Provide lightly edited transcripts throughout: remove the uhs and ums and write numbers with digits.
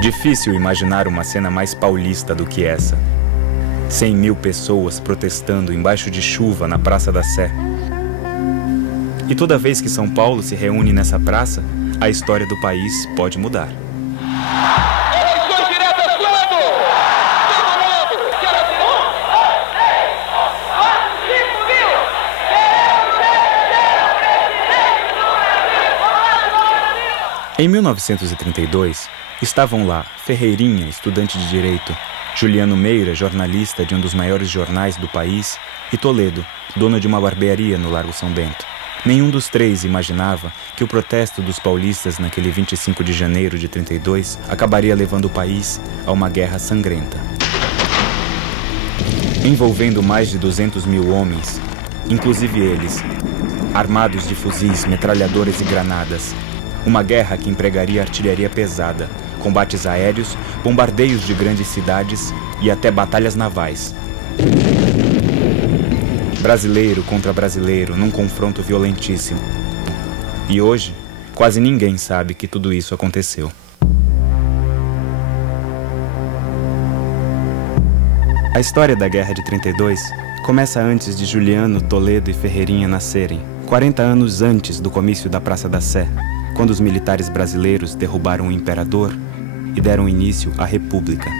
Difícil imaginar uma cena mais paulista do que essa. 100.000 pessoas protestando embaixo de chuva na Praça da Sé. E toda vez que São Paulo se reúne nessa praça, a história do país pode mudar. Eleições diretas quando? Todo mundo! Quero dizer 1, 2, 3, 4, 5 mil! Em 1932, estavam lá Ferreirinha, estudante de Direito, Juliano Meira, jornalista de um dos maiores jornais do país, e Toledo, dono de uma barbearia no Largo São Bento. Nenhum dos três imaginava que o protesto dos paulistas naquele 25 de janeiro de 32 acabaria levando o país a uma guerra sangrenta. Envolvendo mais de 200.000 homens, inclusive eles, armados de fuzis, metralhadoras e granadas. Uma guerra que empregaria artilharia pesada, combates aéreos, bombardeios de grandes cidades e até batalhas navais. Brasileiro contra brasileiro num confronto violentíssimo. E hoje, quase ninguém sabe que tudo isso aconteceu. A história da Guerra de 32 começa antes de Juliano, Toledo e Ferreirinha nascerem, 40 anos antes do comício da Praça da Sé, quando os militares brasileiros derrubaram o imperador e deram início à República.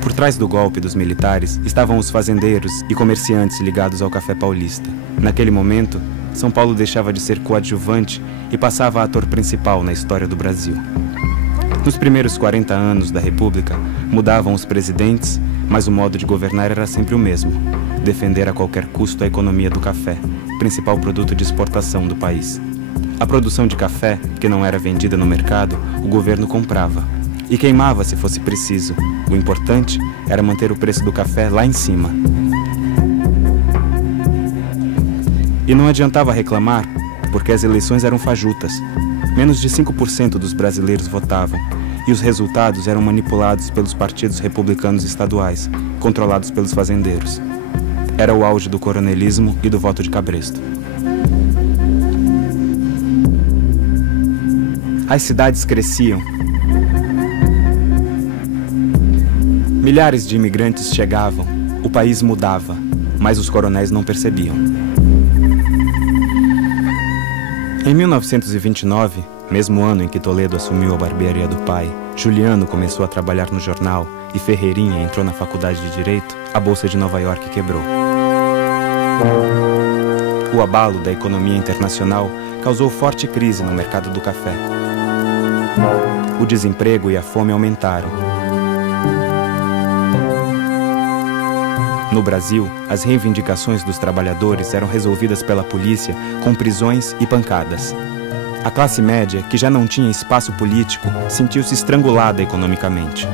Por trás do golpe dos militares estavam os fazendeiros e comerciantes ligados ao café paulista. Naquele momento, São Paulo deixava de ser coadjuvante e passava a ator principal na história do Brasil. Nos primeiros 40 anos da República, mudavam os presidentes, mas o modo de governar era sempre o mesmo: defender a qualquer custo a economia do café, principal produto de exportação do país. A produção de café, que não era vendida no mercado, o governo comprava e queimava se fosse preciso. O importante era manter o preço do café lá em cima. E não adiantava reclamar, porque as eleições eram fajutas. Menos de 5% dos brasileiros votavam, e os resultados eram manipulados pelos partidos republicanos estaduais, controlados pelos fazendeiros. Era o auge do coronelismo e do voto de cabresto. As cidades cresciam. Milhares de imigrantes chegavam, o país mudava, mas os coronéis não percebiam. Em 1929, mesmo ano em que Toledo assumiu a barbearia do pai, Juliano começou a trabalhar no jornal e Ferreirinha entrou na faculdade de Direito, a Bolsa de Nova York quebrou. O abalo da economia internacional causou forte crise no mercado do café. O desemprego e a fome aumentaram. No Brasil, as reivindicações dos trabalhadores eram resolvidas pela polícia com prisões e pancadas. A classe média, que já não tinha espaço político, sentiu-se estrangulada economicamente.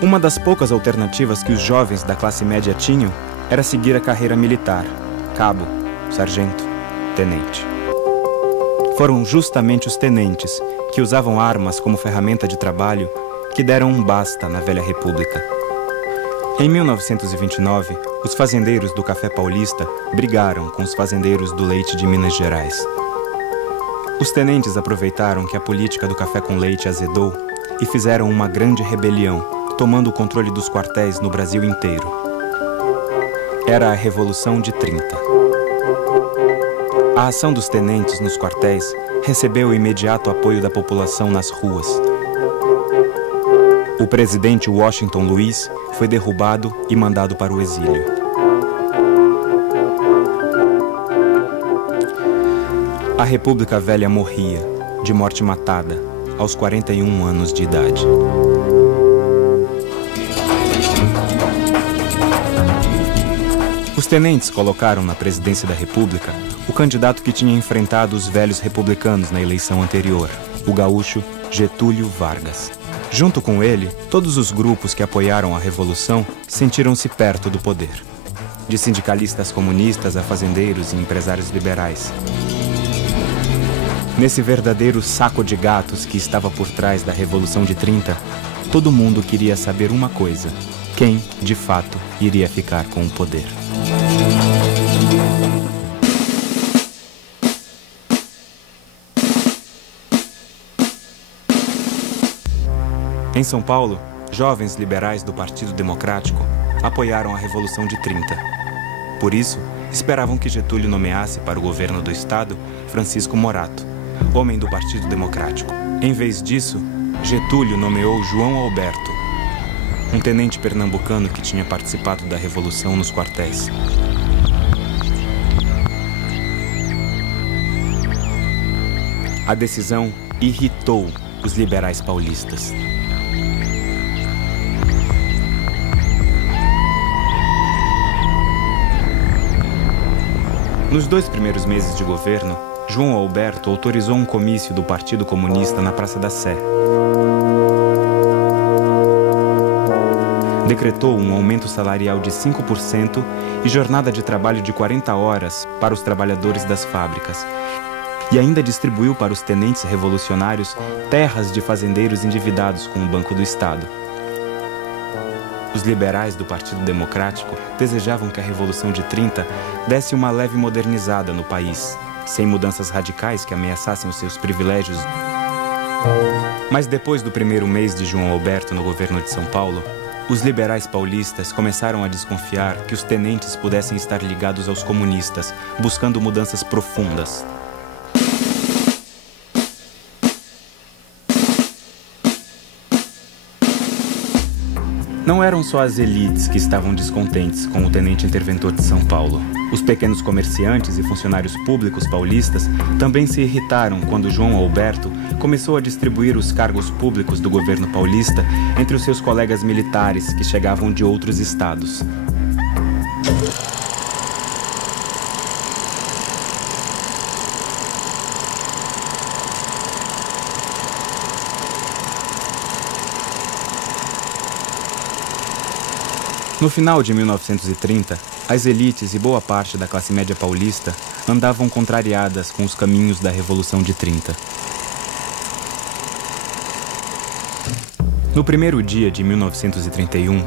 Uma das poucas alternativas que os jovens da classe média tinham era seguir a carreira militar: cabo, sargento, tenente. Foram justamente os tenentes, que usavam armas como ferramenta de trabalho, que deram um basta na velha república. Em 1929, os fazendeiros do café paulista brigaram com os fazendeiros do leite de Minas Gerais. Os tenentes aproveitaram que a política do café com leite azedou e fizeram uma grande rebelião, tomando o controle dos quartéis no Brasil inteiro. Era a Revolução de 30. A ação dos tenentes nos quartéis recebeu o imediato apoio da população nas ruas. O presidente Washington Luiz foi derrubado e mandado para o exílio. A República Velha morria, de morte matada, aos 41 anos de idade. Os tenentes colocaram na presidência da República o candidato que tinha enfrentado os velhos republicanos na eleição anterior, o gaúcho Getúlio Vargas. Junto com ele, todos os grupos que apoiaram a Revolução sentiram-se perto do poder. De sindicalistas comunistas a fazendeiros e empresários liberais. Nesse verdadeiro saco de gatos que estava por trás da Revolução de 30, todo mundo queria saber uma coisa: quem, de fato, iria ficar com o poder. Em São Paulo, jovens liberais do Partido Democrático apoiaram a Revolução de 30. Por isso, esperavam que Getúlio nomeasse para o governo do estado Francisco Morato, homem do Partido Democrático. Em vez disso, Getúlio nomeou João Alberto, um tenente pernambucano que tinha participado da Revolução nos quartéis. A decisão irritou os liberais paulistas. Nos 2 primeiros meses de governo, João Alberto autorizou um comício do Partido Comunista na Praça da Sé. Decretou um aumento salarial de 5% e jornada de trabalho de 40 horas para os trabalhadores das fábricas. E ainda distribuiu para os tenentes revolucionários terras de fazendeiros endividados com o Banco do Estado. Os liberais do Partido Democrático desejavam que a Revolução de 30 desse uma leve modernizada no país, sem mudanças radicais que ameaçassem os seus privilégios. Mas depois do primeiro mês de João Alberto no governo de São Paulo, os liberais paulistas começaram a desconfiar que os tenentes pudessem estar ligados aos comunistas, buscando mudanças profundas. Não eram só as elites que estavam descontentes com o tenente interventor de São Paulo. Os pequenos comerciantes e funcionários públicos paulistas também se irritaram quando João Alberto começou a distribuir os cargos públicos do governo paulista entre os seus colegas militares que chegavam de outros estados. No final de 1930, as elites e boa parte da classe média paulista andavam contrariadas com os caminhos da Revolução de 30. No primeiro dia de 1931,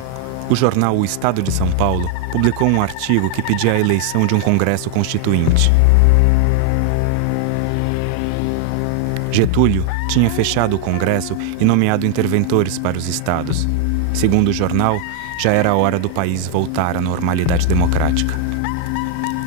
o jornal O Estado de São Paulo publicou um artigo que pedia a eleição de um Congresso Constituinte. Getúlio tinha fechado o Congresso e nomeado interventores para os estados. Segundo o jornal, já era a hora do país voltar à normalidade democrática.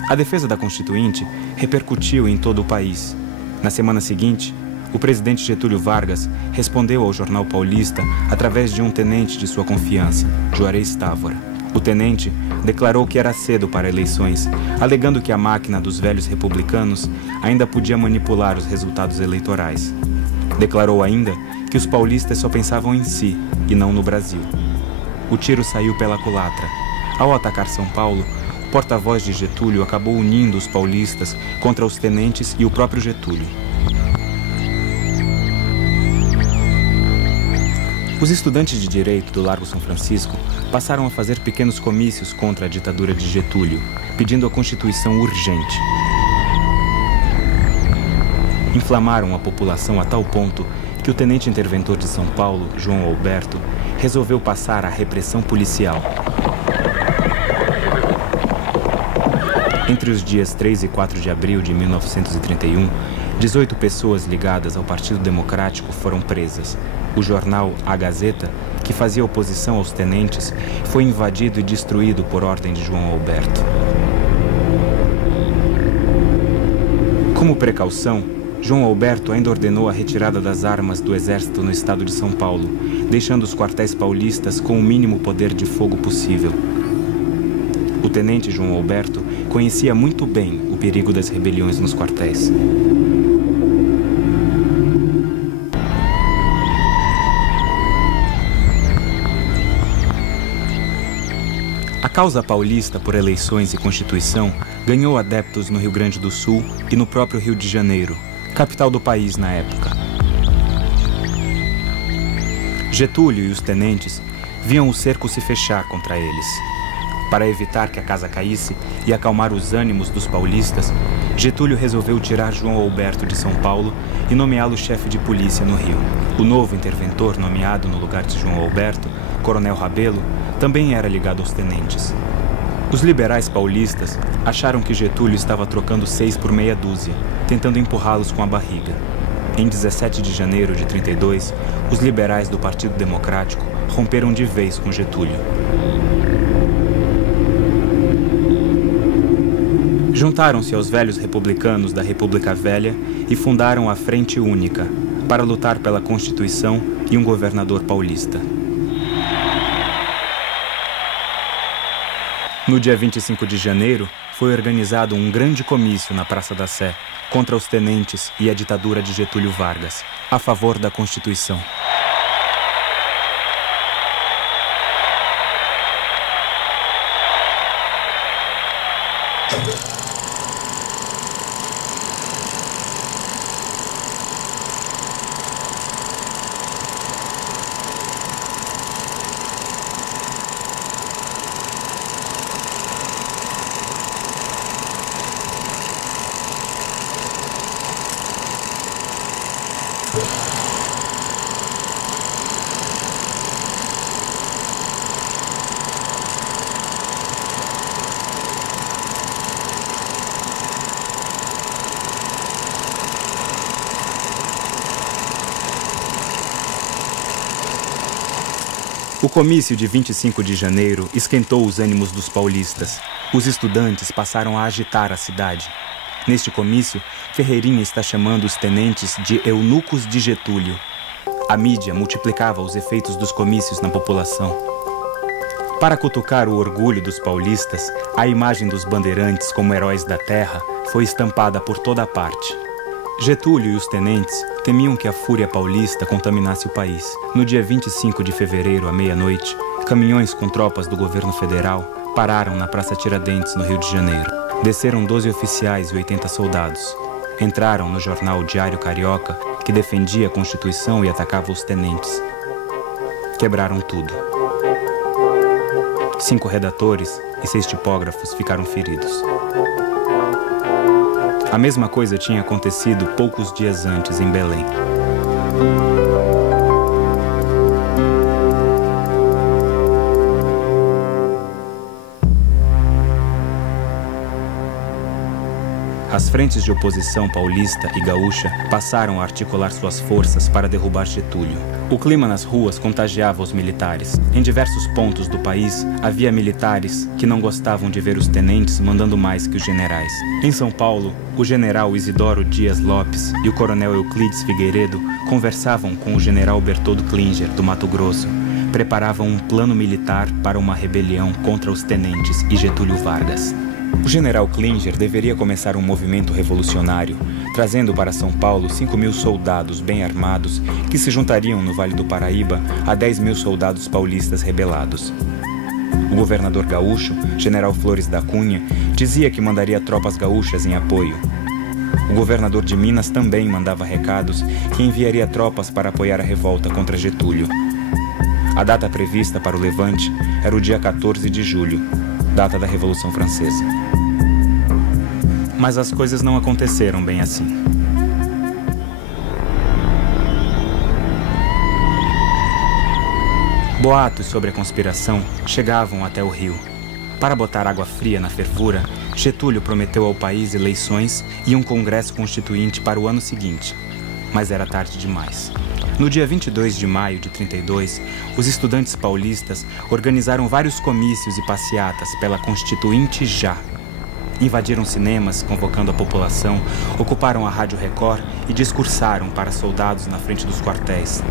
A defesa da Constituinte repercutiu em todo o país. Na semana seguinte, o presidente Getúlio Vargas respondeu ao jornal paulista através de um tenente de sua confiança, Juarez Távora. O tenente declarou que era cedo para eleições, alegando que a máquina dos velhos republicanos ainda podia manipular os resultados eleitorais. Declarou ainda que os paulistas só pensavam em si e não no Brasil. O tiro saiu pela culatra. Ao atacar São Paulo, o porta-voz de Getúlio acabou unindo os paulistas contra os tenentes e o próprio Getúlio. Os estudantes de direito do Largo São Francisco passaram a fazer pequenos comícios contra a ditadura de Getúlio, pedindo a Constituição urgente. Inflamaram a população a tal ponto que o tenente interventor de São Paulo, João Alberto, resolveu passar a repressão policial. Entre os dias 3 e 4 de abril de 1931, 18 pessoas ligadas ao Partido Democrático foram presas. O jornal A Gazeta, que fazia oposição aos tenentes, foi invadido e destruído por ordem de João Alberto. Como precaução, João Alberto ainda ordenou a retirada das armas do exército no estado de São Paulo, deixando os quartéis paulistas com o mínimo poder de fogo possível. O tenente João Alberto conhecia muito bem o perigo das rebeliões nos quartéis. A causa paulista por eleições e Constituição ganhou adeptos no Rio Grande do Sul e no próprio Rio de Janeiro, capital do país na época. Getúlio e os tenentes viam o cerco se fechar contra eles. Para evitar que a casa caísse e acalmar os ânimos dos paulistas, Getúlio resolveu tirar João Alberto de São Paulo e nomeá-lo chefe de polícia no Rio. O novo interventor nomeado no lugar de João Alberto, Coronel Rabelo, também era ligado aos tenentes. Os liberais paulistas acharam que Getúlio estava trocando 6 por meia dúzia, tentando empurrá-los com a barriga. Em 17 de janeiro de 32, os liberais do Partido Democrático romperam de vez com Getúlio. Juntaram-se aos velhos republicanos da República Velha e fundaram a Frente Única para lutar pela Constituição e um governador paulista. No dia 25 de janeiro, foi organizado um grande comício na Praça da Sé contra os tenentes e a ditadura de Getúlio Vargas, a favor da Constituição. O comício de 25 de janeiro esquentou os ânimos dos paulistas. Os estudantes passaram a agitar a cidade. Neste comício, Ferreirinha está chamando os tenentes de eunucos de Getúlio. A mídia multiplicava os efeitos dos comícios na população. Para cutucar o orgulho dos paulistas, a imagem dos bandeirantes como heróis da terra foi estampada por toda a parte. Getúlio e os tenentes temiam que a fúria paulista contaminasse o país. No dia 25 de fevereiro, à meia-noite, caminhões com tropas do governo federal pararam na Praça Tiradentes, no Rio de Janeiro. Desceram 12 oficiais e 80 soldados. Entraram no jornal Diário Carioca, que defendia a Constituição e atacava os tenentes. Quebraram tudo. 5 redatores e 6 tipógrafos ficaram feridos. A mesma coisa tinha acontecido poucos dias antes em Belém. As frentes de oposição paulista e gaúcha passaram a articular suas forças para derrubar Getúlio. O clima nas ruas contagiava os militares. Em diversos pontos do país, havia militares que não gostavam de ver os tenentes mandando mais que os generais. Em São Paulo, o general Isidoro Dias Lopes e o coronel Euclides Figueiredo conversavam com o general Bertoldo Klinger, do Mato Grosso. Preparavam um plano militar para uma rebelião contra os tenentes e Getúlio Vargas. O general Klinger deveria começar um movimento revolucionário, trazendo para São Paulo 5.000 soldados bem armados que se juntariam no Vale do Paraíba a 10.000 soldados paulistas rebelados. O governador gaúcho, general Flores da Cunha, dizia que mandaria tropas gaúchas em apoio. O governador de Minas também mandava recados que enviaria tropas para apoiar a revolta contra Getúlio. A data prevista para o levante era o dia 14 de julho, data da Revolução Francesa. Mas as coisas não aconteceram bem assim. Boatos sobre a conspiração chegavam até o Rio. Para botar água fria na fervura, Getúlio prometeu ao país eleições e um congresso constituinte para o ano seguinte. Mas era tarde demais. No dia 22 de maio de 32, os estudantes paulistas organizaram vários comícios e passeatas pela Constituinte já. Invadiram cinemas, convocando a população, ocuparam a Rádio Record e discursaram para soldados na frente dos quartéis.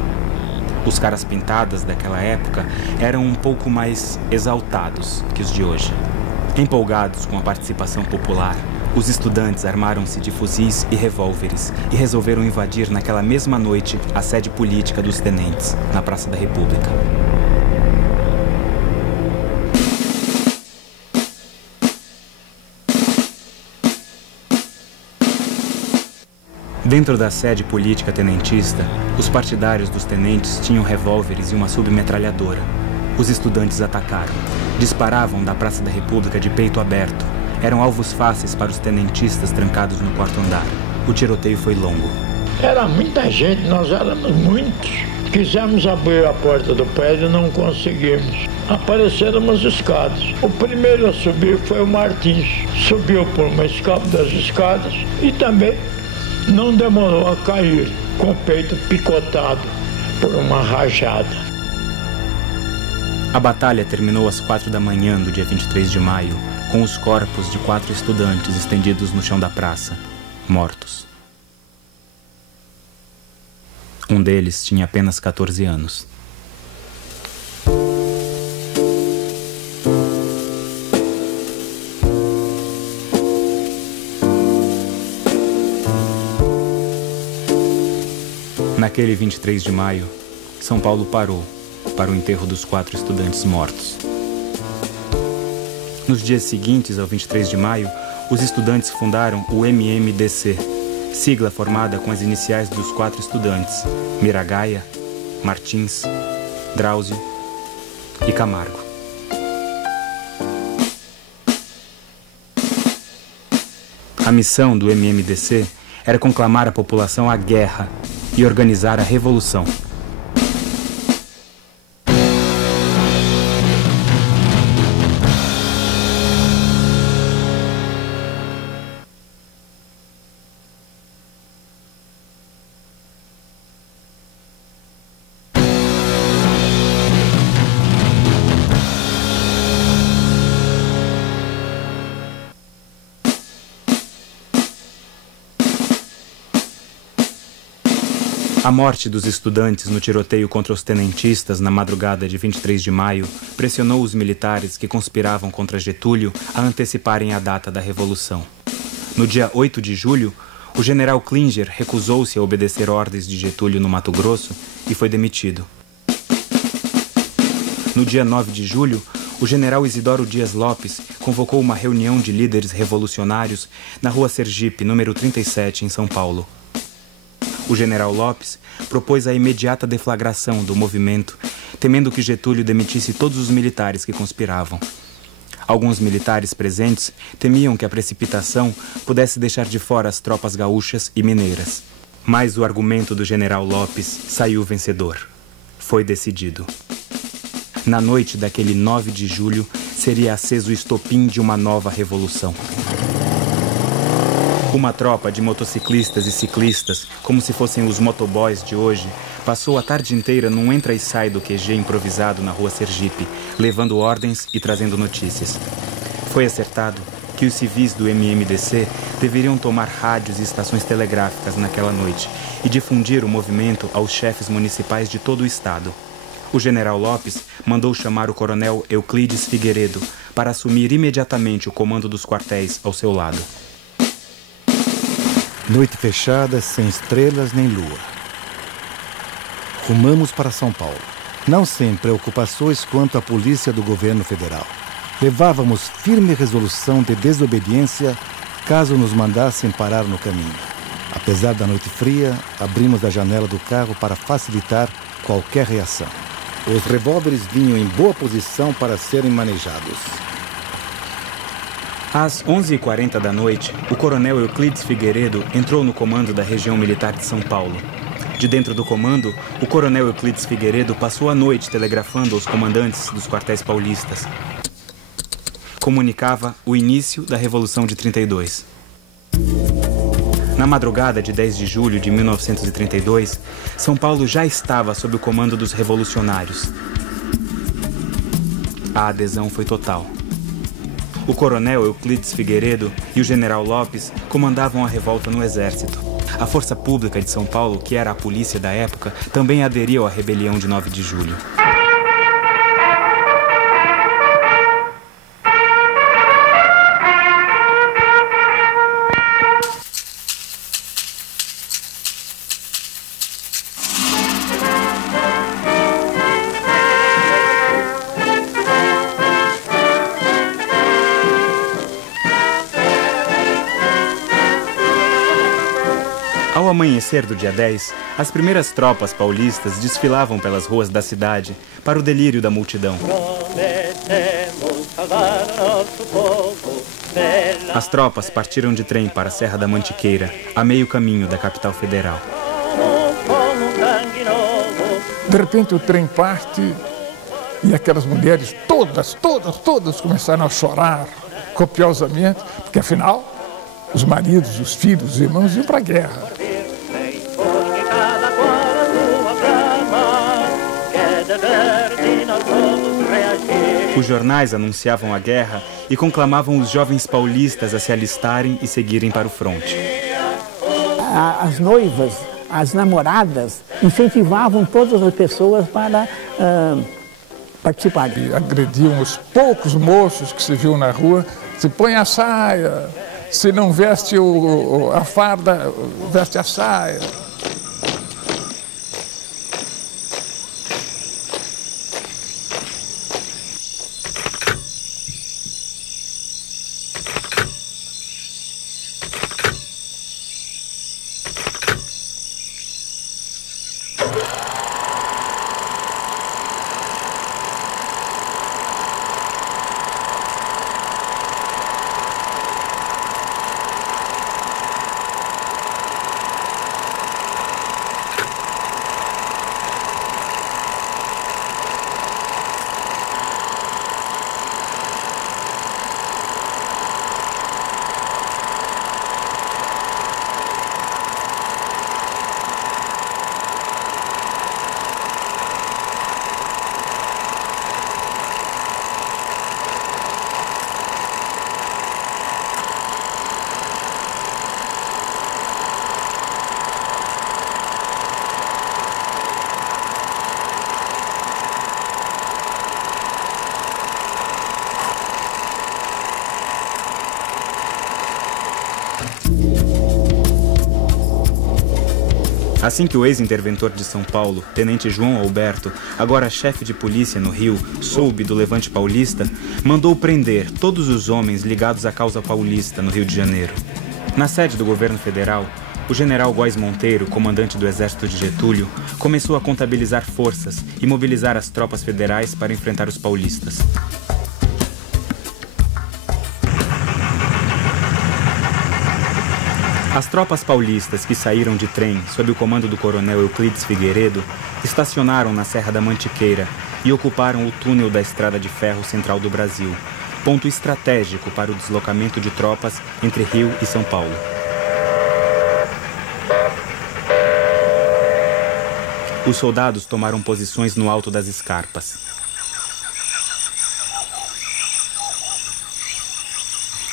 Os caras pintadas daquela época eram um pouco mais exaltados que os de hoje. Empolgados com a participação popular, os estudantes armaram-se de fuzis e revólveres e resolveram invadir naquela mesma noite a sede política dos tenentes, na Praça da República. Dentro da sede política tenentista, os partidários dos tenentes tinham revólveres e uma submetralhadora. Os estudantes atacaram. Disparavam da Praça da República de peito aberto. Eram alvos fáceis para os tenentistas trancados no quarto andar. O tiroteio foi longo. Era muita gente, nós éramos muitos. Quisemos abrir a porta do prédio e não conseguimos. Apareceram umas escadas. O primeiro a subir foi o Martins. Subiu por uma escada das escadas e também não demorou a cair. com o peito picotado por uma rajada. A batalha terminou às 4 da manhã do dia 23 de maio, com os corpos de 4 estudantes estendidos no chão da praça, mortos. Um deles tinha apenas 14 anos. Naquele 23 de maio, São Paulo parou para o enterro dos 4 estudantes mortos. Nos dias seguintes ao 23 de maio, os estudantes fundaram o MMDC, sigla formada com as iniciais dos 4 estudantes, Miragaia, Martins, Drauzio e Camargo. A missão do MMDC era conclamar a população à guerra e organizar a revolução. A morte dos estudantes no tiroteio contra os tenentistas na madrugada de 23 de maio pressionou os militares que conspiravam contra Getúlio a anteciparem a data da Revolução. No dia 8 de julho, o general Klinger recusou-se a obedecer ordens de Getúlio no Mato Grosso e foi demitido. No dia 9 de julho, o general Isidoro Dias Lopes convocou uma reunião de líderes revolucionários na Rua Sergipe, número 37, em São Paulo. O general Lopes propôs a imediata deflagração do movimento, temendo que Getúlio demitisse todos os militares que conspiravam. Alguns militares presentes temiam que a precipitação pudesse deixar de fora as tropas gaúchas e mineiras. Mas o argumento do general Lopes saiu vencedor. Foi decidido. Na noite daquele 9 de julho, seria aceso o estopim de uma nova revolução. Uma tropa de motociclistas e ciclistas, como se fossem os motoboys de hoje, passou a tarde inteira num entra e sai do QG improvisado na Rua Sergipe, levando ordens e trazendo notícias. Foi acertado que os civis do MMDC deveriam tomar rádios e estações telegráficas naquela noite e difundir o movimento aos chefes municipais de todo o estado. O general Lopes mandou chamar o coronel Euclides Figueiredo para assumir imediatamente o comando dos quartéis ao seu lado. Noite fechada, sem estrelas nem lua. Rumamos para São Paulo, não sem preocupações quanto à polícia do governo federal. Levávamos firme resolução de desobediência caso nos mandassem parar no caminho. Apesar da noite fria, abrimos a janela do carro para facilitar qualquer reação. Os revólveres vinham em boa posição para serem manejados. Às 11h40 da noite, o coronel Euclides Figueiredo entrou no comando da região militar de São Paulo. De dentro do comando, o coronel Euclides Figueiredo passou a noite telegrafando aos comandantes dos quartéis paulistas. Comunicava o início da Revolução de 32. Na madrugada de 10 de julho de 1932, São Paulo já estava sob o comando dos revolucionários. A adesão foi total. O coronel Euclides Figueiredo e o general Lopes comandavam a revolta no exército. A Força Pública de São Paulo, que era a polícia da época, também aderiu à rebelião de 9 de julho. Ao amanhecer do dia 10, as primeiras tropas paulistas desfilavam pelas ruas da cidade para o delírio da multidão. As tropas partiram de trem para a Serra da Mantiqueira, a meio caminho da capital federal. De repente o trem parte e aquelas mulheres todas começaram a chorar copiosamente, porque afinal os maridos, os filhos, os irmãos iam para a guerra. Os jornais anunciavam a guerra e conclamavam os jovens paulistas a se alistarem e seguirem para o fronte. As noivas, as namoradas, incentivavam todas as pessoas para participar. E agrediam os poucos moços que se viam na rua. Se põe a saia, se não veste a farda, veste a saia. Assim que o ex-interventor de São Paulo, tenente João Alberto, agora chefe de polícia no Rio, soube do levante paulista, mandou prender todos os homens ligados à causa paulista no Rio de Janeiro. Na sede do governo federal, o general Góes Monteiro, comandante do exército de Getúlio, começou a contabilizar forças e mobilizar as tropas federais para enfrentar os paulistas. As tropas paulistas que saíram de trem sob o comando do coronel Euclides Figueiredo estacionaram na Serra da Mantiqueira e ocuparam o túnel da Estrada de Ferro Central do Brasil, ponto estratégico para o deslocamento de tropas entre Rio e São Paulo. Os soldados tomaram posições no alto das escarpas.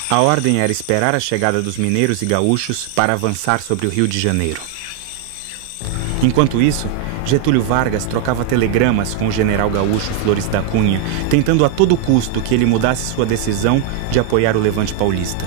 A ordem era esperar a chegada dos mineiros e gaúchos para avançar sobre o Rio de Janeiro. Enquanto isso, Getúlio Vargas trocava telegramas com o general gaúcho Flores da Cunha, tentando a todo custo que ele mudasse sua decisão de apoiar o levante paulista.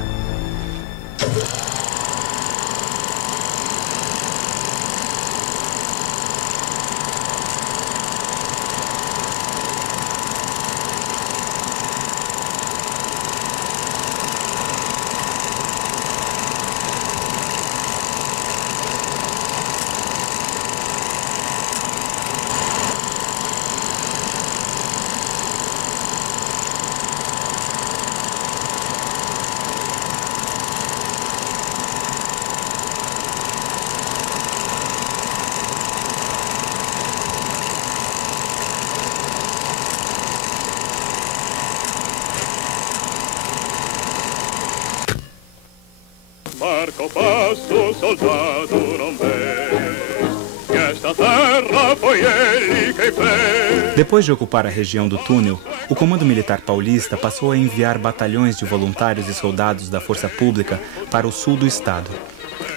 Marca o passo, soldado, não vê que esta terra foi ele quem fez. Depois de ocupar a região do túnel, o Comando Militar Paulista passou a enviar batalhões de voluntários e soldados da Força Pública para o sul do estado.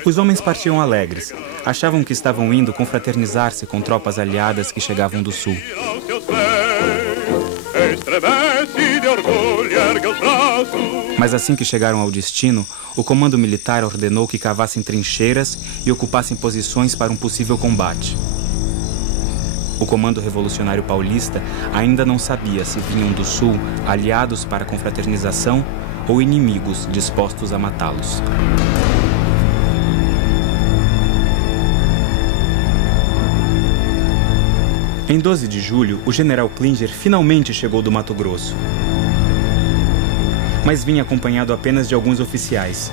Os homens partiam alegres, achavam que estavam indo confraternizar-se com tropas aliadas que chegavam do sul. Mas assim que chegaram ao destino, o comando militar ordenou que cavassem trincheiras e ocupassem posições para um possível combate. O Comando Revolucionário Paulista ainda não sabia se vinham do sul aliados para a confraternização ou inimigos dispostos a matá-los. Em 12 de julho, o general Klinger finalmente chegou do Mato Grosso. Mas vinha acompanhado apenas de alguns oficiais.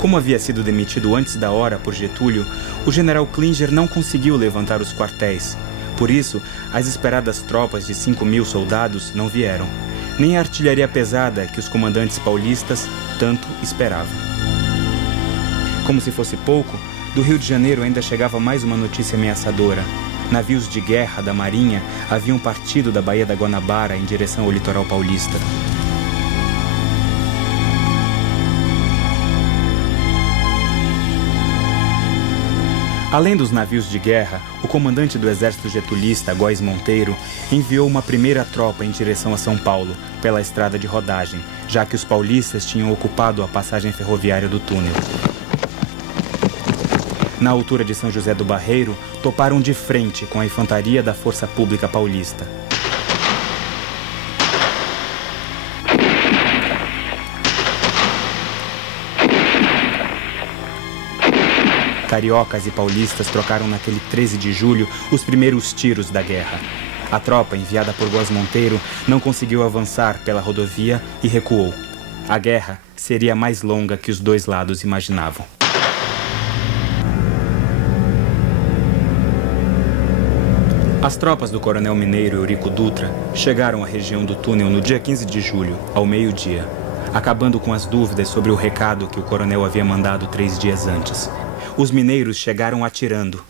Como havia sido demitido antes da hora por Getúlio, o general Klinger não conseguiu levantar os quartéis. Por isso, as esperadas tropas de 5.000 soldados não vieram, nem a artilharia pesada que os comandantes paulistas tanto esperavam. Como se fosse pouco, do Rio de Janeiro ainda chegava mais uma notícia ameaçadora. Navios de guerra da Marinha haviam partido da Baía da Guanabara em direção ao litoral paulista. Além dos navios de guerra, o comandante do exército getulista, Góes Monteiro, enviou uma primeira tropa em direção a São Paulo, pela estrada de rodagem, já que os paulistas tinham ocupado a passagem ferroviária do túnel. Na altura de São José do Barreiro, toparam de frente com a infantaria da Força Pública Paulista. Cariocas e paulistas trocaram naquele 13 de julho os primeiros tiros da guerra. A tropa, enviada por Góes Monteiro, não conseguiu avançar pela rodovia e recuou. A guerra seria mais longa que os dois lados imaginavam. As tropas do coronel mineiro Eurico Dutra chegaram à região do túnel no dia 15 de julho, ao meio-dia, acabando com as dúvidas sobre o recado que o coronel havia mandado 3 dias antes. Os mineiros chegaram atirando.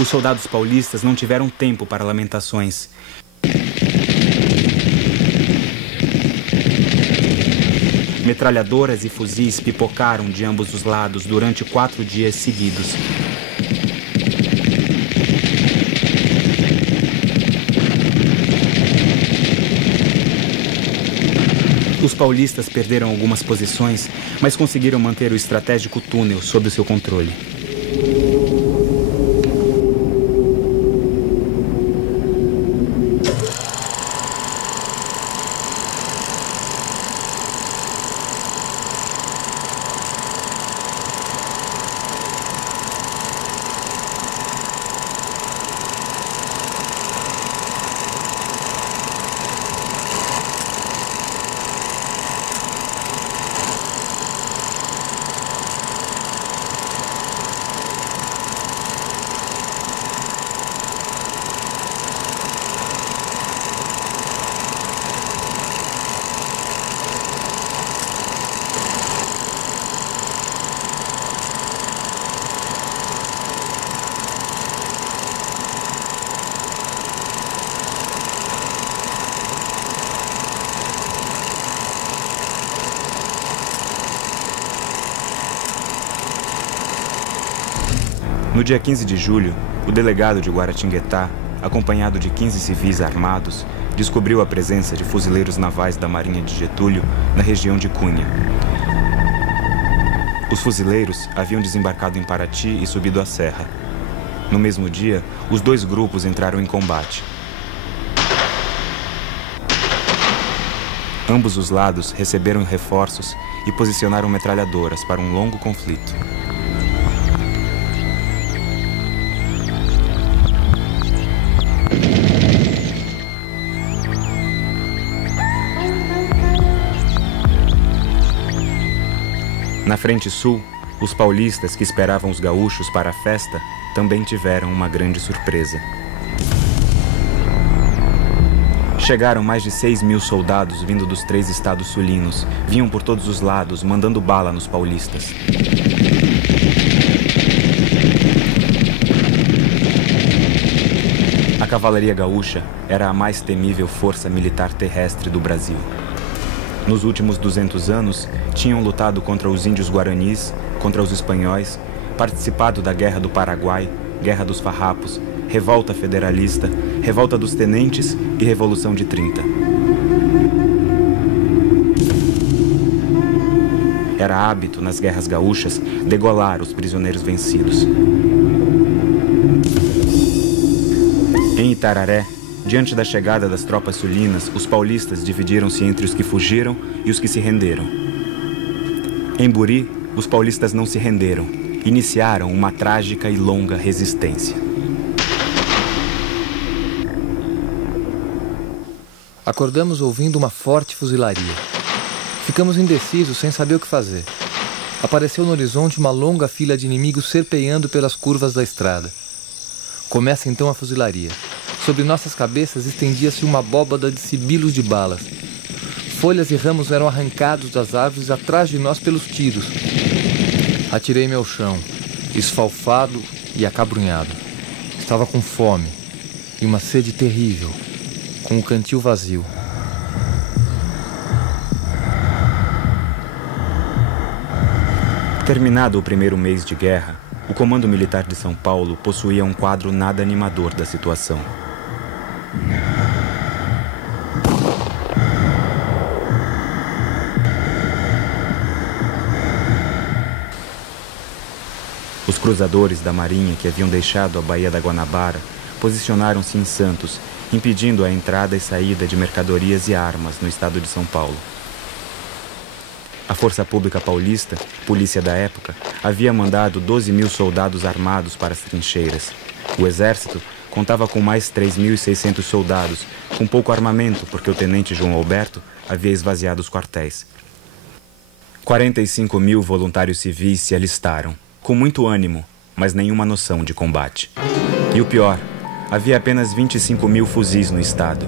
Os soldados paulistas não tiveram tempo para lamentações. Metralhadoras e fuzis pipocaram de ambos os lados durante 4 dias seguidos. Os paulistas perderam algumas posições, mas conseguiram manter o estratégico túnel sob o seu controle. No dia 15 de julho, o delegado de Guaratinguetá, acompanhado de 15 civis armados, descobriu a presença de fuzileiros navais da Marinha de Getúlio na região de Cunha. Os fuzileiros haviam desembarcado em Paraty e subido a serra. No mesmo dia, os dois grupos entraram em combate. Ambos os lados receberam reforços e posicionaram metralhadoras para um longo conflito. Na frente sul, os paulistas que esperavam os gaúchos para a festa também tiveram uma grande surpresa. Chegaram mais de 6.000 soldados vindo dos 3 estados sulinos. Vinham por todos os lados, mandando bala nos paulistas. A cavalaria gaúcha era a mais temível força militar terrestre do Brasil. Nos últimos 200 anos, tinham lutado contra os índios guaranis, contra os espanhóis, participado da Guerra do Paraguai, Guerra dos Farrapos, Revolta Federalista, Revolta dos Tenentes e Revolução de 30. Era hábito, nas guerras gaúchas, degolar os prisioneiros vencidos. Em Itararé, diante da chegada das tropas sulinas, os paulistas dividiram-se entre os que fugiram e os que se renderam. Em Buri, os paulistas não se renderam. Iniciaram uma trágica e longa resistência. Acordamos ouvindo uma forte fuzilaria. Ficamos indecisos, sem saber o que fazer. Apareceu no horizonte uma longa fila de inimigos serpeando pelas curvas da estrada. Começa então a fuzilaria. Sobre nossas cabeças estendia-se uma abóbada de sibilos de balas. Folhas e ramos eram arrancados das árvores atrás de nós pelos tiros. Atirei-me ao chão. esfalfado e acabrunhado. Estava com fome e uma sede terrível, com o cantil vazio. Terminado o primeiro mês de guerra, o Comando Militar de São Paulo possuía um quadro nada animador da situação. Os cruzadores da Marinha que haviam deixado a Baía da Guanabara posicionaram-se em Santos, impedindo a entrada e saída de mercadorias e armas no estado de São Paulo. A Força Pública Paulista, polícia da época, havia mandado 12.000 soldados armados para as trincheiras. O exército contava com mais 3.600 soldados, com pouco armamento, porque o tenente João Alberto havia esvaziado os quartéis. 45.000 voluntários civis se alistaram, com muito ânimo, mas nenhuma noção de combate. E o pior, havia apenas 25.000 fuzis no estado.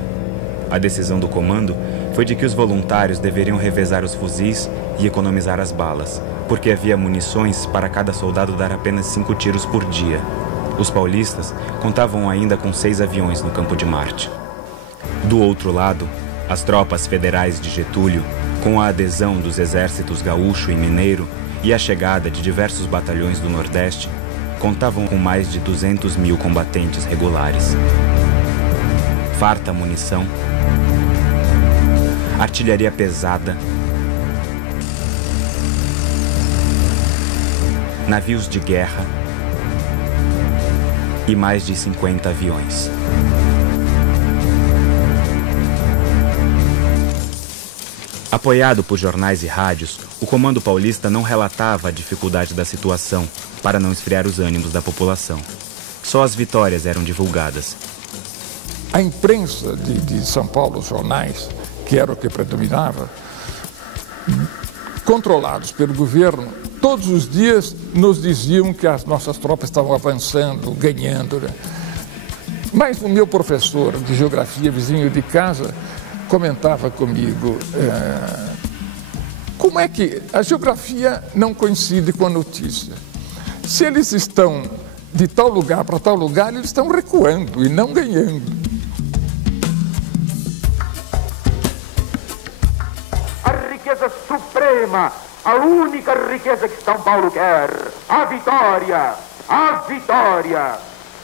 A decisão do comando foi de que os voluntários deveriam revezar os fuzis e economizar as balas, porque havia munições para cada soldado dar apenas 5 tiros por dia. Os paulistas contavam ainda com 6 aviões no campo de Marte. Do outro lado, as tropas federais de Getúlio, com a adesão dos exércitos gaúcho e mineiro e a chegada de diversos batalhões do Nordeste, contavam com mais de 200.000 combatentes regulares. Farta munição, artilharia pesada, navios de guerra e mais de 50 aviões. Apoiado por jornais e rádios, o Comando Paulista não relatava a dificuldade da situação para não esfriar os ânimos da população. Só as vitórias eram divulgadas. A imprensa de São Paulo, os jornais, que era o que predominava, controlados pelo governo, todos os dias nos diziam que as nossas tropas estavam avançando, ganhando, né? Mas o meu professor de geografia, vizinho de casa, comentava comigo, como é que a geografia não coincide com a notícia? Se eles estão de tal lugar para tal lugar, eles estão recuando e não ganhando. A riqueza suprema, a única riqueza que São Paulo quer, a vitória, a vitória,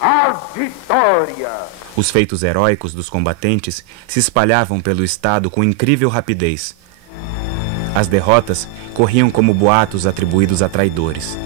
a vitória. Os feitos heróicos dos combatentes se espalhavam pelo estado com incrível rapidez. As derrotas corriam como boatos atribuídos a traidores.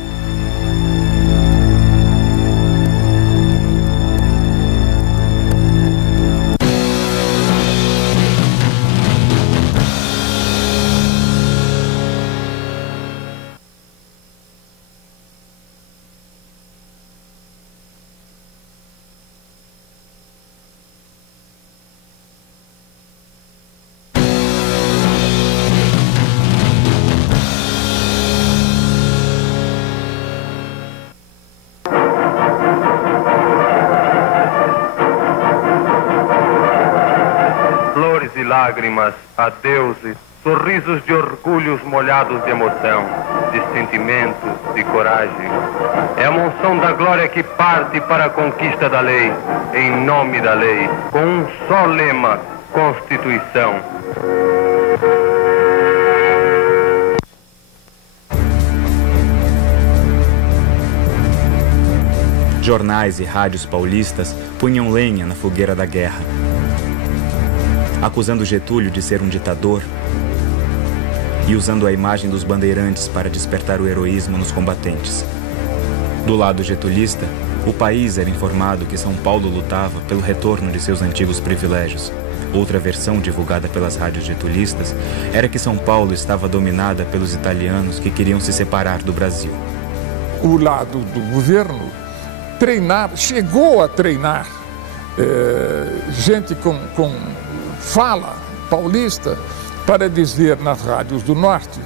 Lágrimas, adeuses, sorrisos de orgulhos molhados de emoção, de sentimento, de coragem. É a monção da glória que parte para a conquista da lei, em nome da lei, com um só lema, Constituição. Jornais e rádios paulistas punham lenha na fogueira da guerra, acusando Getúlio de ser um ditador e usando a imagem dos bandeirantes para despertar o heroísmo nos combatentes. Do lado getulista, o país era informado que São Paulo lutava pelo retorno de seus antigos privilégios. Outra versão divulgada pelas rádios getulistas era que São Paulo estava dominada pelos italianos que queriam se separar do Brasil. O lado do governo chegou a treinar gente com fala paulista para dizer nas rádios do Norte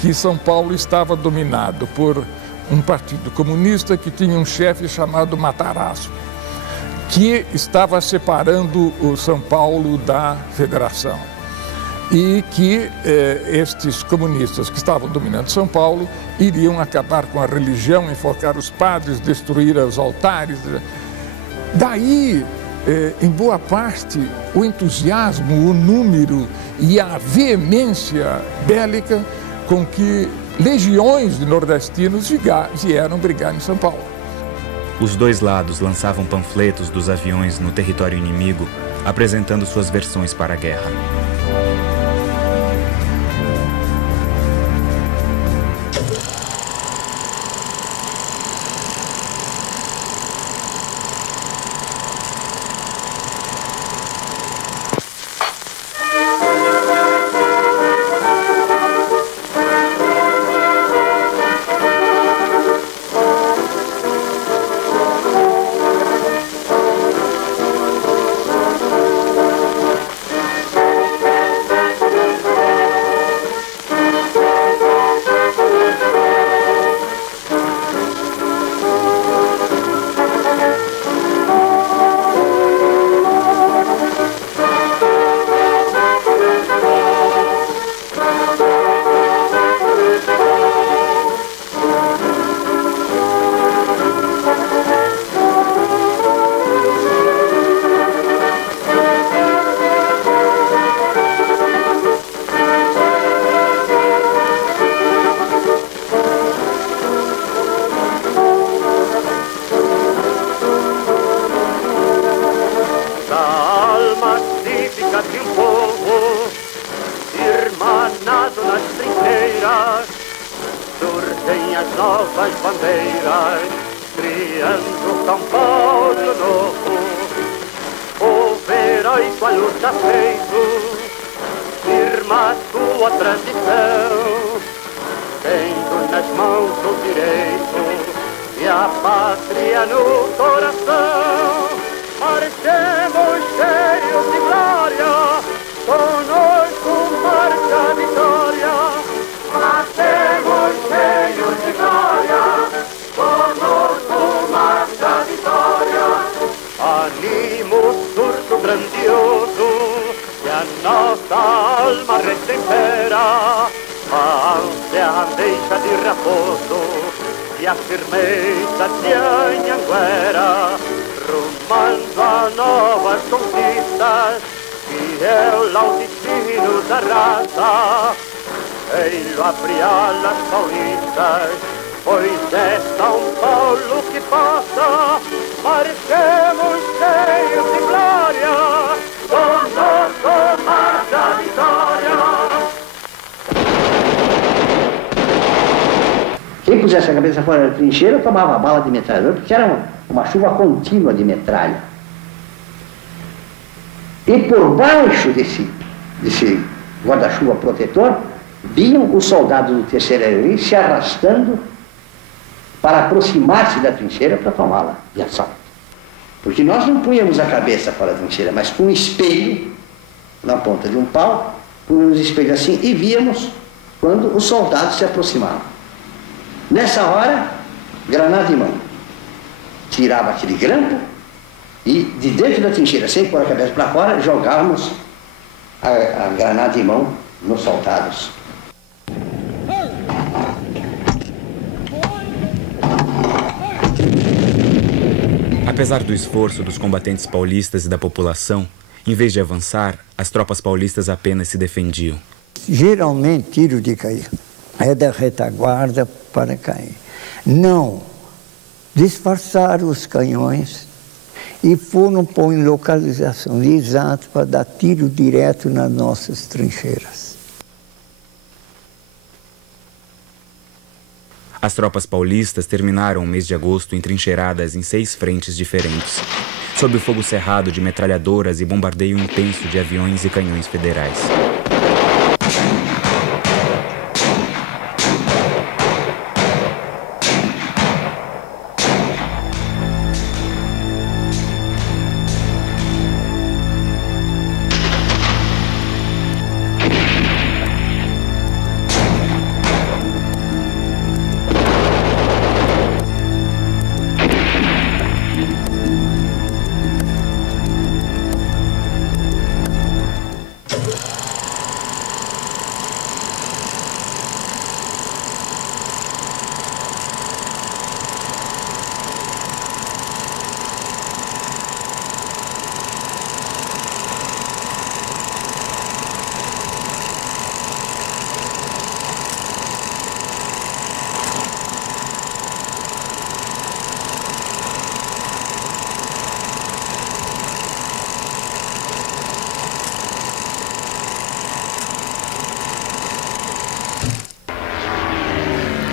que São Paulo estava dominado por um partido comunista que tinha um chefe chamado Matarazzo, que estava separando o São Paulo da federação. e que estes comunistas que estavam dominando São Paulo iriam acabar com a religião, enforcar os padres, destruir os altares. Daí, em boa parte, o entusiasmo, o número e a veemência bélica com que legiões de nordestinos vieram brigar em São Paulo. Os dois lados lançavam panfletos dos aviões no território inimigo, apresentando suas versões para a guerra. Quem pusesse a cabeça fora da trincheira tomava bala de metralhadora, porque era uma chuva contínua de metralha. E por baixo desse guarda-chuva protetor, vinham os soldados do terceiro aéreo se arrastando para aproximar-se da trincheira para tomá-la de assalto. Porque nós não punhamos a cabeça fora da trincheira, mas com um espelho na ponta de um pau, punhamos o espelho assim e víamos quando os soldados se aproximavam. Nessa hora, granada em mão, tirava aquele grampo e de dentro da trincheira, sem pôr a cabeça para fora, jogávamos a granada em mão nos soldados. Apesar do esforço dos combatentes paulistas e da população, em vez de avançar, as tropas paulistas apenas se defendiam. Geralmente, tiro de cair. É da retaguarda para cair. Não. Disfarçaram os canhões e foram pôr em localização exata para dar tiro direto nas nossas trincheiras. As tropas paulistas terminaram o mês de agosto entrincheiradas em 6 frentes diferentes, sob o fogo cerrado de metralhadoras e bombardeio intenso de aviões e canhões federais.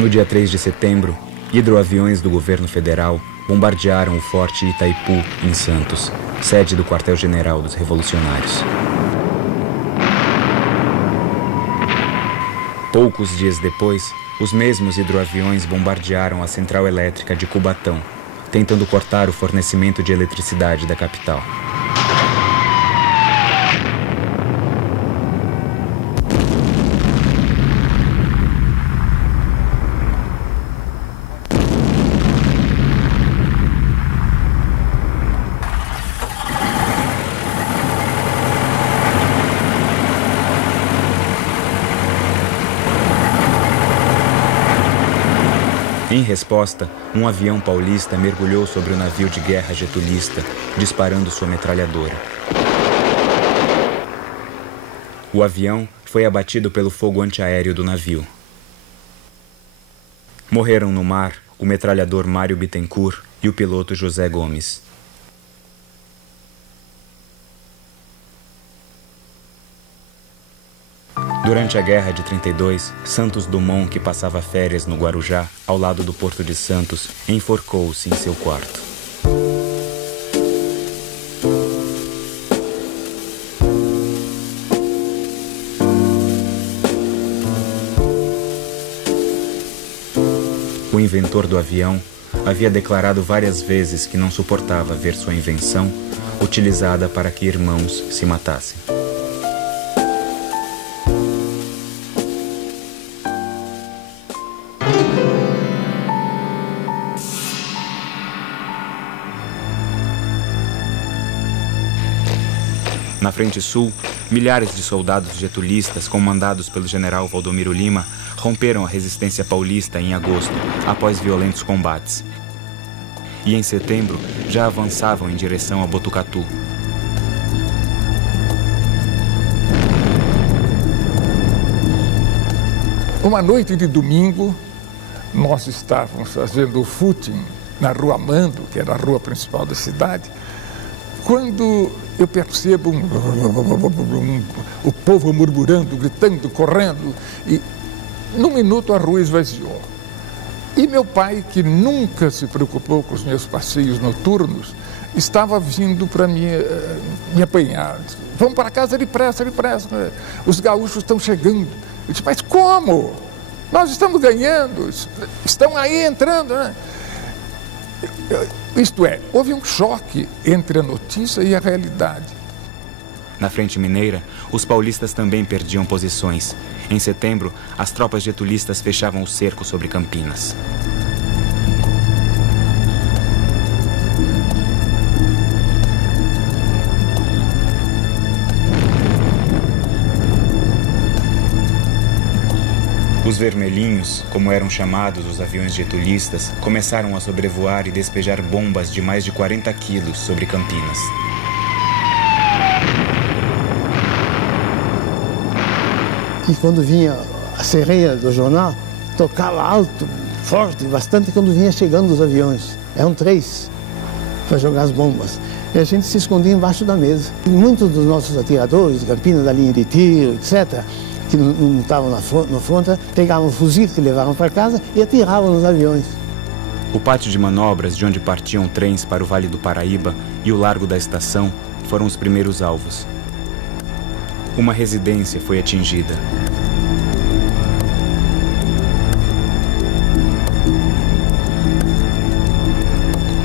No dia 3 de setembro, hidroaviões do governo federal bombardearam o Forte Itaipu, em Santos, sede do quartel-general dos revolucionários. Poucos dias depois, os mesmos hidroaviões bombardearam a central elétrica de Cubatão, tentando cortar o fornecimento de eletricidade da capital. Em resposta, um avião paulista mergulhou sobre o navio de guerra getulista, disparando sua metralhadora. O avião foi abatido pelo fogo antiaéreo do navio. Morreram no mar o metralhador Mário Bittencourt e o piloto José Gomes. Durante a Guerra de 32, Santos Dumont, que passava férias no Guarujá, ao lado do Porto de Santos, enforcou-se em seu quarto. O inventor do avião havia declarado várias vezes que não suportava ver sua invenção utilizada para que irmãos se matassem. Na frente sul, milhares de soldados getulistas, comandados pelo general Valdomiro Lima, romperam a resistência paulista em agosto, após violentos combates. E em setembro, já avançavam em direção a Botucatu. Uma noite de domingo, nós estávamos fazendo o footing na Rua Amando, que era a rua principal da cidade, quando eu percebo o povo murmurando, gritando, correndo, e num minuto a rua esvaziou. E meu pai, que nunca se preocupou com os meus passeios noturnos, estava vindo para me apanhar. Vamos para casa depressa, depressa. Os gaúchos estão chegando. Eu disse, mas como? Nós estamos ganhando, estão aí entrando, né? Isto é, houve um choque entre a notícia e a realidade. Na frente mineira, os paulistas também perdiam posições. Em setembro, as tropas getulistas fechavam o cerco sobre Campinas. Os vermelhinhos, como eram chamados os aviões getulistas, começaram a sobrevoar e despejar bombas de mais de 40 quilos sobre Campinas. E quando vinha a sereia do jornal, tocava alto, forte, bastante quando vinha chegando os aviões. Eram 3 para jogar as bombas. E a gente se escondia embaixo da mesa. E muitos dos nossos atiradores de Campinas, da linha de tiro, etc., que não estavam na fronte, pegavam o fuzil que levavam para casa e atiravam nos aviões. O pátio de manobras, de onde partiam trens para o Vale do Paraíba, e o Largo da Estação foram os primeiros alvos. Uma residência foi atingida.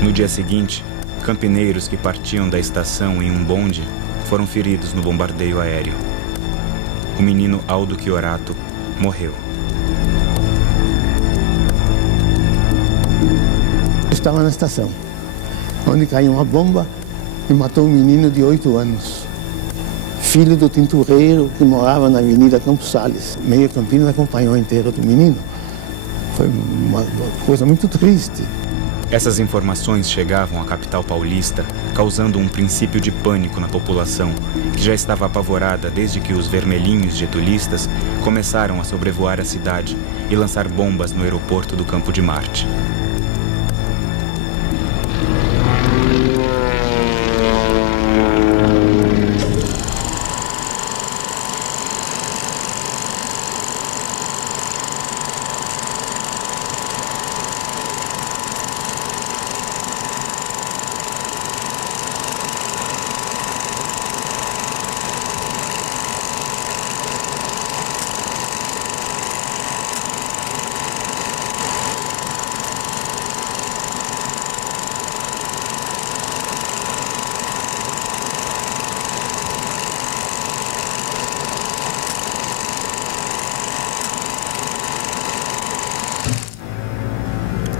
No dia seguinte, campineiros que partiam da estação em um bonde foram feridos no bombardeio aéreo. O menino Aldo Chiorato morreu. Eu estava na estação, onde caiu uma bomba e matou um menino de 8 anos. Filho do tintureiro que morava na Avenida Campos Sales. Meio Campinas acompanhou inteiro do menino. Foi uma coisa muito triste. Essas informações chegavam à capital paulista, causando um princípio de pânico na população, que já estava apavorada desde que os vermelhinhos getulistas começaram a sobrevoar a cidade e lançar bombas no aeroporto do Campo de Marte.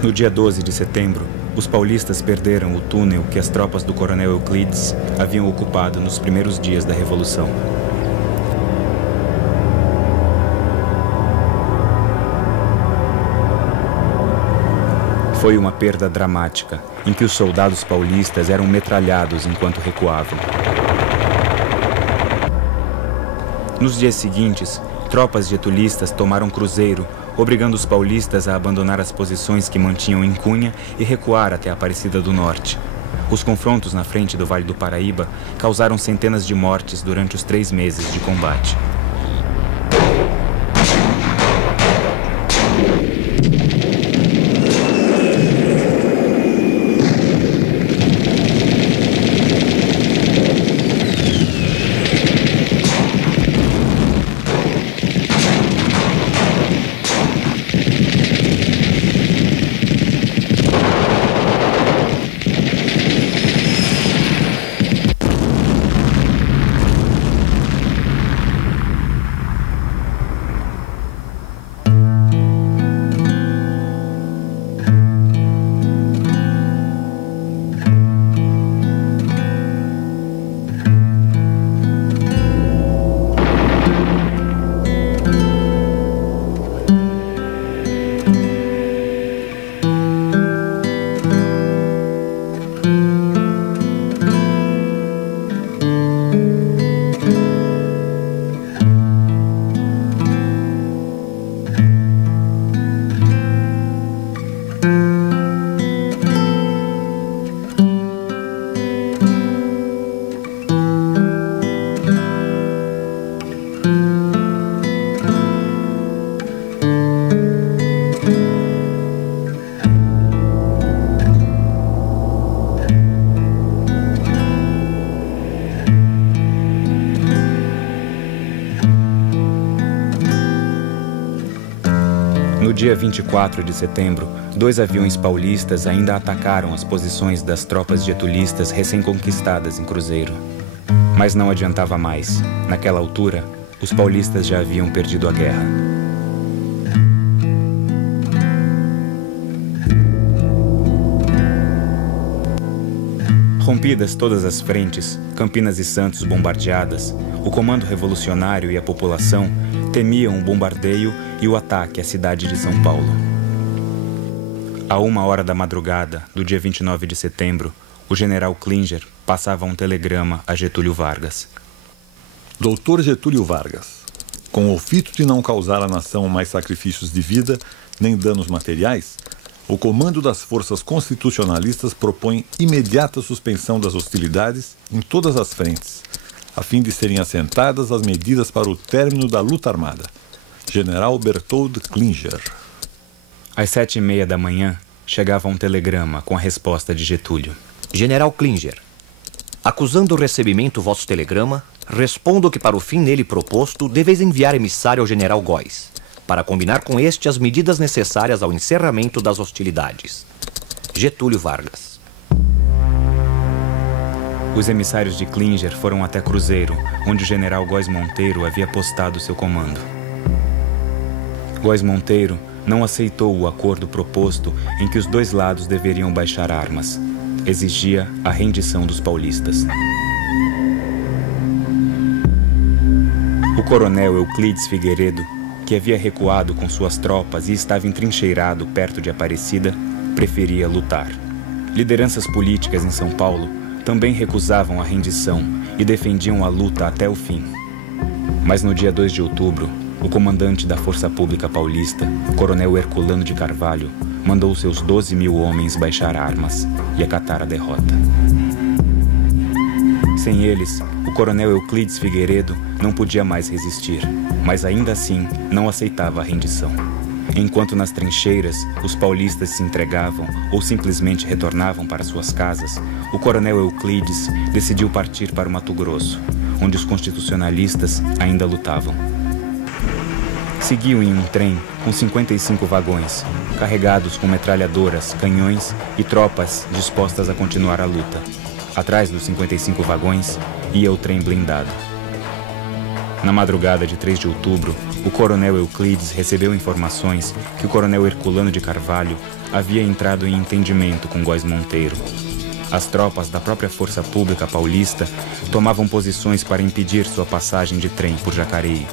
No dia 12 de setembro, os paulistas perderam o túnel que as tropas do coronel Euclides haviam ocupado nos primeiros dias da Revolução. Foi uma perda dramática, em que os soldados paulistas eram metralhados enquanto recuavam. Nos dias seguintes, tropas getulistas tomaram Cruzeiro, obrigando os paulistas a abandonar as posições que mantinham em Cunha e recuar até a Aparecida do Norte. Os confrontos na frente do Vale do Paraíba causaram centenas de mortes durante os 3 meses de combate. No dia 24 de setembro, 2 aviões paulistas ainda atacaram as posições das tropas getulistas recém-conquistadas em Cruzeiro. Mas não adiantava mais. Naquela altura, os paulistas já haviam perdido a guerra. Rompidas todas as frentes, Campinas e Santos bombardeadas, o comando revolucionário e a população temiam o bombardeio e o ataque à cidade de São Paulo. A 1h da madrugada do dia 29 de setembro, o general Klinger passava um telegrama a Getúlio Vargas. Doutor Getúlio Vargas, com o fito de não causar à nação mais sacrifícios de vida nem danos materiais, o comando das forças constitucionalistas propõe imediata suspensão das hostilidades em todas as frentes, a fim de serem assentadas as medidas para o término da luta armada. General Berthold Klinger. Às 7h30 da manhã, chegava um telegrama com a resposta de Getúlio. General Klinger, acusando o recebimento vosso telegrama, respondo que para o fim nele proposto, deveis enviar emissário ao general Góes, para combinar com este as medidas necessárias ao encerramento das hostilidades. Getúlio Vargas. Os emissários de Klinger foram até Cruzeiro, onde o general Góes Monteiro havia postado seu comando. Góes Monteiro não aceitou o acordo proposto em que os 2 lados deveriam baixar armas. Exigia a rendição dos paulistas. O coronel Euclides Figueiredo, que havia recuado com suas tropas e estava entrincheirado perto de Aparecida, preferia lutar. Lideranças políticas em São Paulo também recusavam a rendição e defendiam a luta até o fim. Mas no dia 2 de outubro, o comandante da Força Pública Paulista, coronel Herculano de Carvalho, mandou seus 12.000 homens baixar armas e acatar a derrota. Sem eles, o coronel Euclides Figueiredo não podia mais resistir, mas ainda assim não aceitava a rendição. Enquanto nas trincheiras os paulistas se entregavam ou simplesmente retornavam para suas casas, o coronel Euclides decidiu partir para o Mato Grosso, onde os constitucionalistas ainda lutavam. Seguiu em um trem com 55 vagões, carregados com metralhadoras, canhões e tropas dispostas a continuar a luta. Atrás dos 55 vagões ia o trem blindado. Na madrugada de 3 de outubro, o coronel Euclides recebeu informações que o coronel Herculano de Carvalho havia entrado em entendimento com Góes Monteiro. As tropas da própria Força Pública Paulista tomavam posições para impedir sua passagem de trem por Jacareí.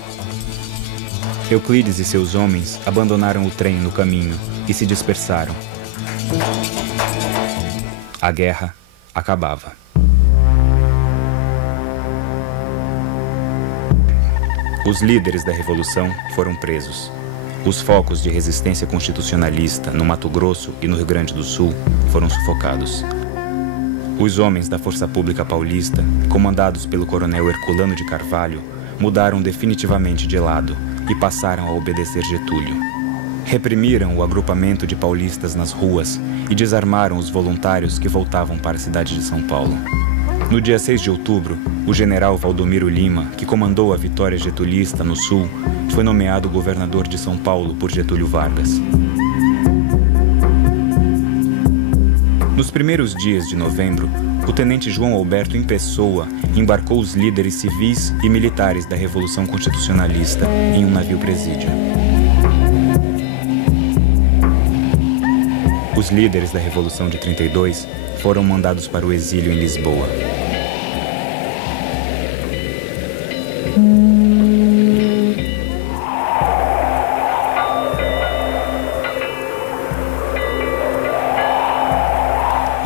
Euclides e seus homens abandonaram o trem no caminho e se dispersaram. A guerra acabava. Os líderes da Revolução foram presos. Os focos de resistência constitucionalista no Mato Grosso e no Rio Grande do Sul foram sufocados. Os homens da Força Pública Paulista, comandados pelo coronel Herculano de Carvalho, mudaram definitivamente de lado e passaram a obedecer Getúlio. Reprimiram o agrupamento de paulistas nas ruas e desarmaram os voluntários que voltavam para a cidade de São Paulo. No dia 6 de outubro, o general Valdomiro Lima, que comandou a vitória getulista no Sul, foi nomeado governador de São Paulo por Getúlio Vargas. Nos primeiros dias de novembro, o tenente João Alberto em pessoa embarcou os líderes civis e militares da Revolução Constitucionalista em um navio-presídio. Os líderes da Revolução de 32 foram mandados para o exílio em Lisboa.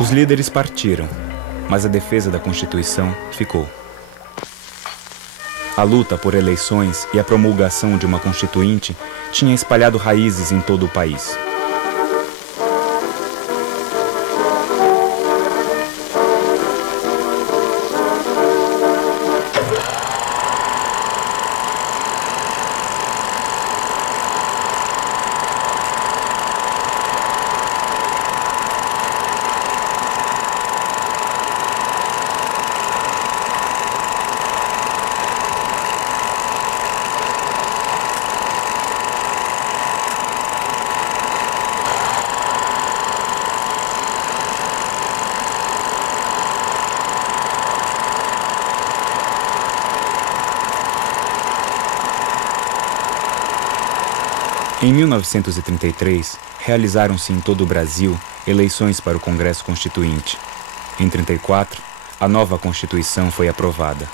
Os líderes partiram, mas a defesa da Constituição ficou. A luta por eleições e a promulgação de uma Constituinte tinha espalhado raízes em todo o país. Em 1933, realizaram-se em todo o Brasil eleições para o Congresso Constituinte. Em 34, a nova Constituição foi aprovada.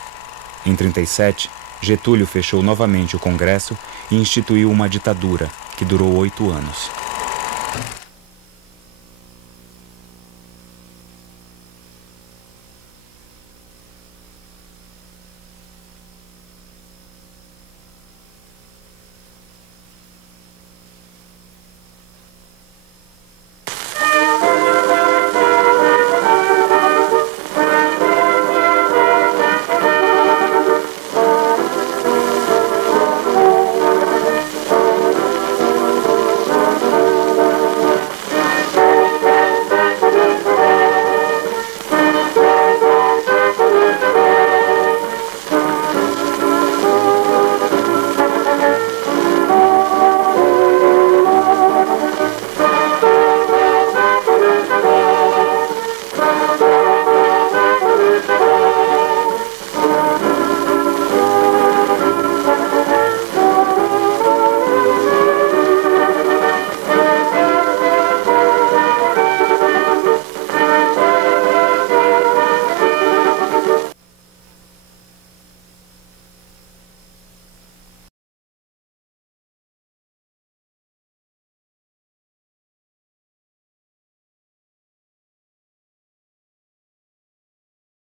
Em 37, Getúlio fechou novamente o Congresso e instituiu uma ditadura que durou 8 anos.